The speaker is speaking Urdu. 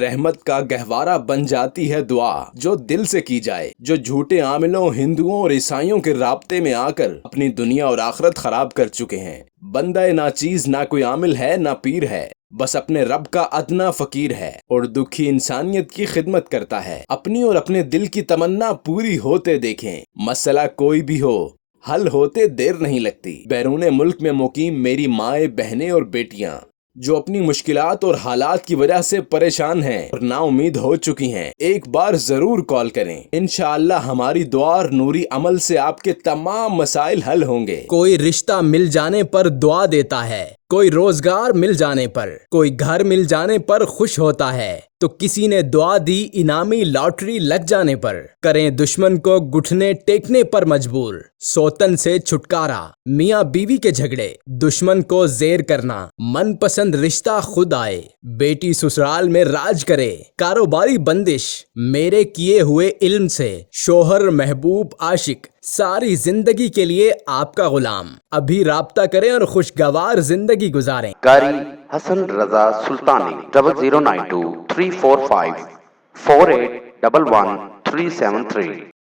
رحمت کا گہوارہ بن جاتی ہے دعا جو دل سے کی جائے، جو جھوٹے عاملوں، ہندوؤں اور عیسائیوں کے رابطے میں آ کر اپنی دنیا اور آخرت خراب کر چکے ہیں۔ بندہ ناچیز نہ کوئی عامل ہے نہ پیر ہے، بس اپنے رب کا ادنا فقیر ہے اور دکھی انسانیت کی خدمت کرتا ہے۔ اپنی اور اپنے دل کی تمنا پوری ہوتے دیکھیں، مسئلہ کوئی بھی ہو حل ہوتے دیر نہیں لگتی۔ بیرون ملک میں مقیم میری مائیں، بہنیں اور بیٹیاں جو اپنی مشکلات اور حالات کی وجہ سے پریشان ہیں اور نا امید ہو چکی ہیں، ایک بار ضرور کال کریں۔ انشاءاللہ ہماری دعا اور نوری عمل سے آپ کے تمام مسائل حل ہوں گے۔ کوئی رشتہ مل جانے پر دعا دیتا ہے، کوئی روزگار مل جانے پر، کوئی گھر مل جانے پر خوش ہوتا ہے، تو کسی نے دعا دی انعامی لاٹری لگ جانے پر۔ کریں دشمن کو گھٹنے ٹیکنے پر مجبور، سوتن سے چھٹکارا، میاں بیوی کے جھگڑے، دشمن کو زیر کرنا، من پسند رشتہ خود آئے، بیٹی سسرال میں راج کرے، کاروباری بندش، میرے کیے ہوئے علم سے، شوہر محبوب عاشق، ساری زندگی کے لیے آپ کا غلام۔ ابھی رابطہ کریں اور خوشگوار زندگی گزاریں۔ قاری حسن رضا سلطانی 0092 345 4811 373